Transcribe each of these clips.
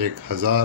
1000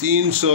300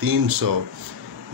300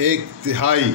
1/3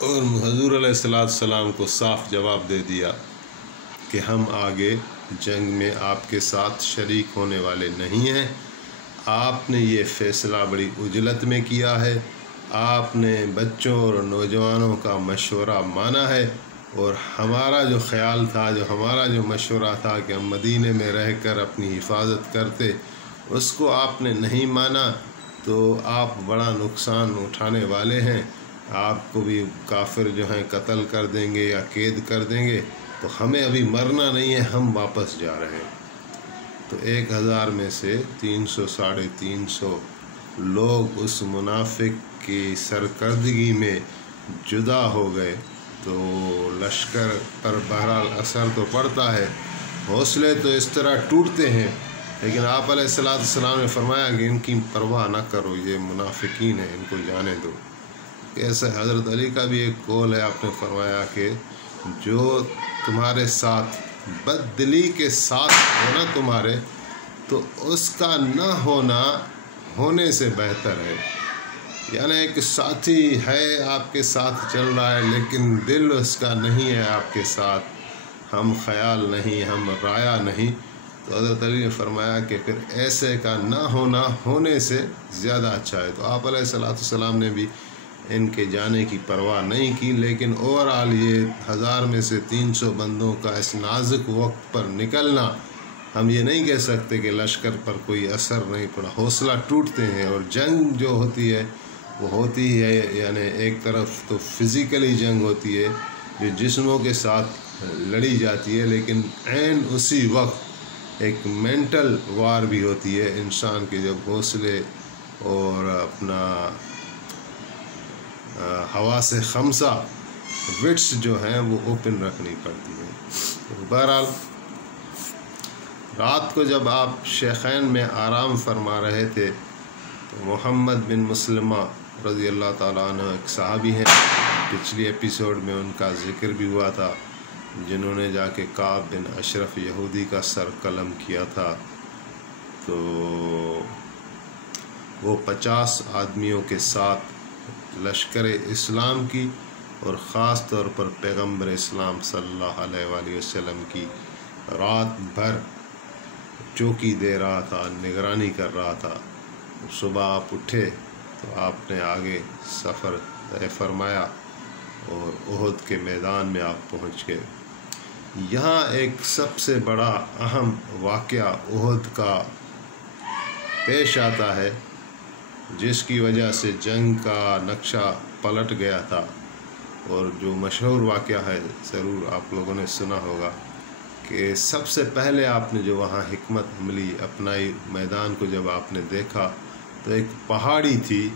اور حضور علیہ السلام کو صاف جواب دے دیا کہ ہم آگے جنگ میں آپ کے ساتھ شریک ہونے والے نہیں ہیں۔ آپ نے یہ فیصلہ بڑی عجلت میں کیا ہے، آپ نے بچوں اور نوجوانوں کا مشورہ مانا ہے، اور ہمارا جو خیال تھا، ہمارا جو مشورہ تھا کہ ہم مدینے میں رہ کر اپنی حفاظت کرتے، اس کو آپ نے نہیں مانا، تو آپ بڑا نقصان اٹھانے والے ہیں۔ آپ کو بھی کافر جو ہیں قتل کر دیں گے یا قید کر دیں گے، تو ہمیں ابھی مرنا نہیں ہے، ہم واپس جا رہے ہیں۔ تو 1000 میں سے 300 ساڑھے 300 لوگ اس منافق کی سرکردگی میں جدا ہو گئے۔ تو لشکر پر بہرحال اثر تو پڑتا ہے، حوصلے تو اس طرح ٹوٹتے ہیں، لیکن آپ علیہ السلام نے فرمایا کہ ان کی پرواہ نہ کرو، یہ منافقین ہیں، ان کو جانے دو۔ ایسے حضرت علی کا بھی ایک قول ہے، آپ نے فرمایا کہ جو تمہارے ساتھ بد دلی کے ساتھ ہونا تمہارے، تو اس کا نہ ہونے سے بہتر ہے۔ یعنی ایک ساتھی ہے آپ کے ساتھ چل رہا ہے، لیکن دل اس کا نہیں ہے آپ کے ساتھ، ہم خیال نہیں، ہم رایا نہیں، تو حضرت علی نے فرمایا کہ پھر ایسے کا نہ ہونے سے زیادہ اچھا ہے۔ تو آپ علیہ السلام نے بھی ان کے جانے کی پرواہ نہیں کی، لیکن اوورآل یہ 1000 میں سے 300 بندوں کا اس نازک وقت پر نکلنا، ہم یہ نہیں کہہ سکتے کہ لشکر پر کوئی اثر نہیں پڑا، حوصلہ ٹوٹتے ہیں۔ اور جنگ جو ہوتی ہے وہ ہوتی ہے، یعنی ایک طرف تو فزیکلی جنگ ہوتی ہے جو جسموں کے ساتھ لڑی جاتی ہے، لیکن عین اسی وقت ایک مینٹل وار بھی ہوتی ہے، انسان کے جب حوصلے اور اپنا حواس خمسہ وٹس جو ہیں وہ اوپن رکھنی پڑتی ہیں۔ بہرحال رات کو جب آپ شیخین میں آرام فرما رہے تھے، تو محمد بن مسلمہ رضی اللہ تعالیٰ عنہ ایک صحابی ہیں، پچھلی ایپیسوڈ میں ان کا ذکر بھی ہوا تھا، جنہوں نے جا کے کعب بن اشرف یہودی کا سر قلم کیا تھا۔ تو وہ 50 آدمیوں کے ساتھ لشکر اسلام کی اور خاص طور پر پیغمبر اسلام صلی اللہ علیہ وآلہ وسلم کی رات بھر چوکی دے رہا تھا، نگرانی کر رہا تھا۔ صبح آپ اٹھے تو آپ نے آگے سفر طے فرمایا اور احد کے میدان میں آپ پہنچ گئے۔ یہاں ایک سب سے بڑا اہم واقعہ احد کا پیش آتا ہے، جس کی وجہ سے جنگ کا نقشہ پلٹ گیا تھا، اور جو مشہور واقعہ ہے ضرور آپ لوگوں نے سنا ہوگا کہ سب سے پہلے آپ نے جو وہاں حکمت عملی اپنائی، میدان کو جب آپ نے دیکھا تو ایک پہاڑی تھی،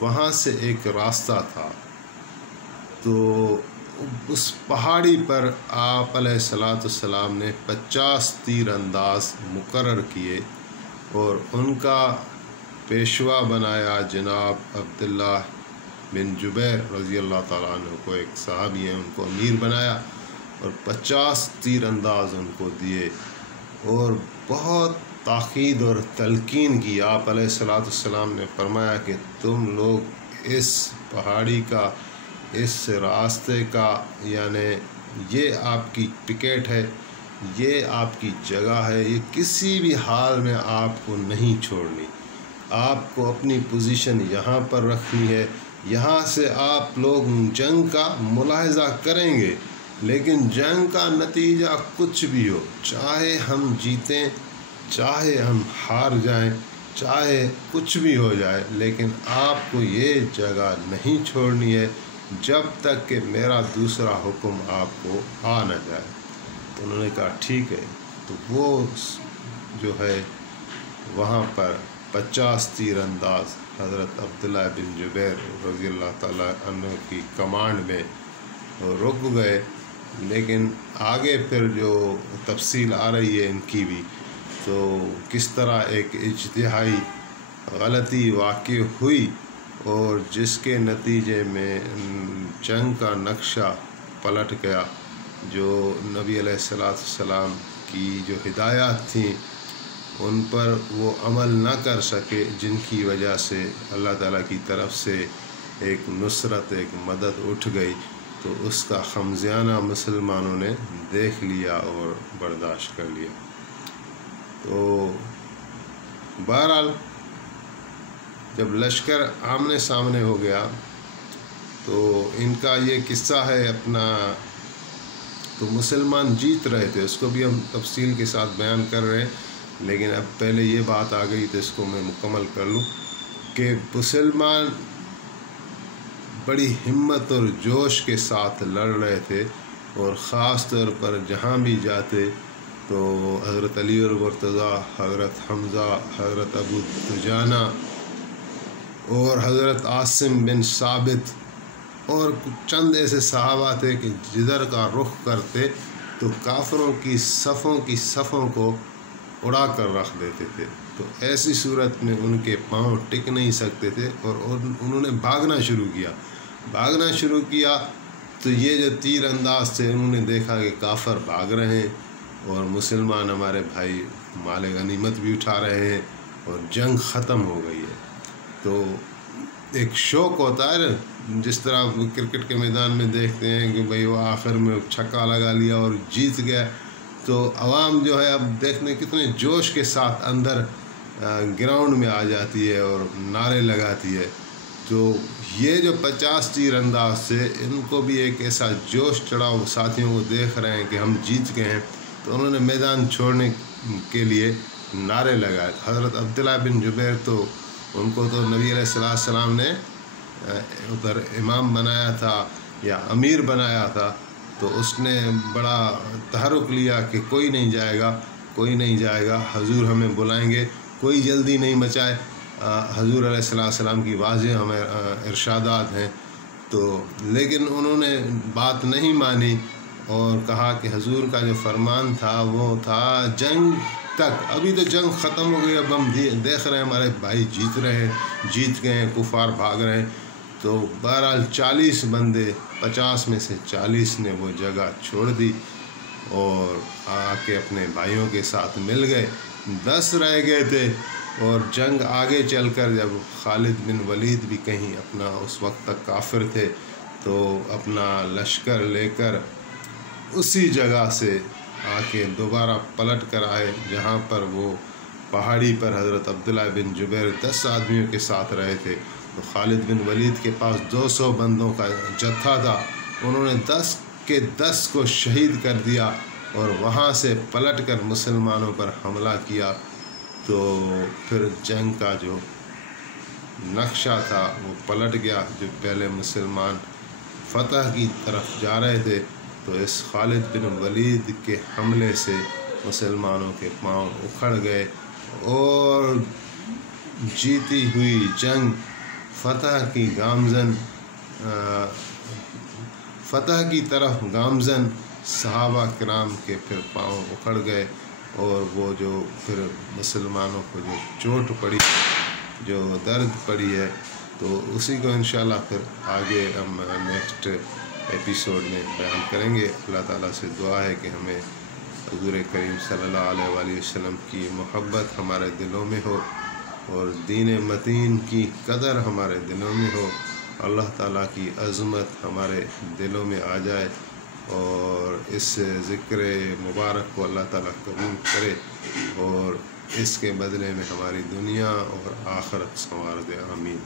وہاں سے ایک راستہ تھا، تو اس پہاڑی پر آپ علیہ السلام نے 50 تیر انداز مقرر کیے اور ان کا پیشوا بنایا جناب عبداللہ بن جبیر رضی اللہ تعالیٰ عنہ کو، ایک صحابی ہیں، ان کو امیر بنایا اور 50 تیر انداز ان کو دیے، اور بہت تاکید اور تلقین کی۔ آپ علیہ السلام نے فرمایا کہ تم لوگ اس پہاڑی کا، اس راستے کا، یعنی یہ آپ کی پکیٹ ہے، یہ آپ کی جگہ ہے، یہ کسی بھی حال میں آپ کو نہیں چھوڑنی، آپ کو اپنی پوزیشن یہاں پر رکھنی ہے۔ یہاں سے آپ لوگ جنگ کا ملاحظہ کریں گے، لیکن جنگ کا نتیجہ کچھ بھی ہو، چاہے ہم جیتیں، چاہے ہم ہار جائیں، چاہے کچھ بھی ہو جائے، لیکن آپ کو یہ جگہ نہیں چھوڑنی ہے جب تک کہ میرا دوسرا حکم آپ کو آ نہ جائے۔ تو انہوں نے کہا ٹھیک ہے۔ تو وہ جو ہے وہاں پر 50 تیر انداز حضرت عبداللہ بن جبیر رضی اللہ تعالیٰ عنہ کی کمانڈ میں رک گئے، لیکن آگے پھر جو تفصیل آ رہی ہے ان کی بھی، تو کس طرح ایک اجتہائی غلطی واقع ہوئی اور جس کے نتیجے میں جنگ کا نقشہ پلٹ گیا، جو نبی علیہ السلام کی جو ہدایات تھیں ان پر وہ عمل نہ کر سکے، جن کی وجہ سے اللہ تعالیٰ کی طرف سے ایک نصرت، ایک مدد اٹھ گئی۔ تو اس کا خمزیانہ مسلمانوں نے دیکھ لیا اور برداشت کر لیا۔ تو بہرحال جب لشکر آمنے سامنے ہو گیا تو ان کا یہ قصہ ہے اپنا، تو مسلمان جیت رہے تھے، اس کو بھی ہم تفصیل کے ساتھ بیان کر رہے ہیں، لیکن اب پہلے یہ بات آ گئی تو اس کو میں مکمل کر لوں کہ مسلمان بڑی ہمت اور جوش کے ساتھ لڑ رہے تھے، اور خاص طور پر جہاں بھی جاتے تو حضرت علی اور مرتضیٰ، حضرت حمزہ، حضرت ابو دجانہ اور حضرت عاصم بن ثابت اور چند ایسے صحابہ تھے کہ جدھر کا رخ کرتے تو کافروں کی صفوں کو اڑا کر رکھ دیتے تھے۔ تو ایسی صورت میں ان کے پاؤں ٹک نہیں سکتے تھے اور انہوں نے بھاگنا شروع کیا تو یہ جو تیر انداز تھے انہوں نے دیکھا کہ کافر بھاگ رہے ہیں اور مسلمان ہمارے بھائی مال غنیمت بھی اٹھا رہے ہیں اور جنگ ختم ہو گئی ہے۔ تو ایک شوق ہوتا ہے نا، جس طرح کرکٹ کے میدان میں دیکھتے ہیں کہ بھئی وہ آخر میں چھکا لگا لیا اور جیت گیا، تو عوام جو ہے اب دیکھنے کتنے جوش کے ساتھ اندر گراؤنڈ میں آ جاتی ہے اور نعرے لگاتی ہے۔ تو یہ جو 50 تیر انداز سے ان کو بھی ایک ایسا جوش چڑھا، وہ ساتھیوں کو دیکھ رہے ہیں کہ ہم جیت گئے ہیں، تو انہوں نے میدان چھوڑنے کے لیے نعرے لگائے۔ حضرت عبداللہ بن جبیر تو ان کو تو نبی علیہ السلام نے ادھر امام بنایا تھا یا امیر بنایا تھا، تو اس نے بڑا تحرک لیا کہ کوئی نہیں جائے گا، حضور ہمیں بلائیں گے، کوئی جلدی نہیں مچائے، حضور علیہ السلام کی واضح ہمیں ارشادات ہیں۔ تو لیکن انہوں نے بات نہیں مانی اور کہا کہ حضور کا جو فرمان تھا وہ تھا جنگ تک، ابھی تو جنگ ختم ہو گئی، اب ہم دیکھ رہے ہیں ہمارے بھائی جیت گئے ہیں، کفار بھاگ رہے ہیں۔ تو بہرحال 40 بندے 50 میں سے 40 نے وہ جگہ چھوڑ دی اور آ کے اپنے بھائیوں کے ساتھ مل گئے، 10 رہ گئے تھے۔ اور جنگ آگے چل کر جب خالد بن ولید بھی کہیں اپنا اس وقت تک کافر تھے تو اپنا لشکر لے کر اسی جگہ سے آ کے دوبارہ پلٹ کر آئے جہاں پر وہ پہاڑی پر حضرت عبداللہ بن جبیر 10 آدمیوں کے ساتھ رہے تھے۔ تو خالد بن ولید کے پاس 200 بندوں کا جتھا تھا، انہوں نے 10 کے 10 کو شہید کر دیا اور وہاں سے پلٹ کر مسلمانوں پر حملہ کیا۔ تو پھر جنگ کا جو نقشہ تھا وہ پلٹ گیا، جو پہلے مسلمان فتح کی طرف جا رہے تھے تو اس خالد بن ولید کے حملے سے مسلمانوں کے پاؤں اکھڑ گئے اور جیتی ہوئی جنگ فتح کی طرف گامزن صحابہ کرام کے پھر پاؤں اکھڑ گئے، اور وہ جو پھر مسلمانوں کو جو چوٹ پڑی، جو درد پڑی ہے، تو اسی کو انشاءاللہ پھر آگے ہم نیکسٹ ایپیسوڈ میں بیان کریں گے۔ اللہ تعالیٰ سے دعا ہے کہ ہمیں حضور کریم صلی اللہ علیہ وآلہ وسلم کی محبت ہمارے دلوں میں ہو اور دین متین کی قدر ہمارے دلوں میں ہو، اللہ تعالیٰ کی عظمت ہمارے دلوں میں آ جائے اور اس ذکر مبارک کو اللہ تعالیٰ قبول کرے اور اس کے بدلے میں ہماری دنیا اور آخرت سنوار دے۔ آمین۔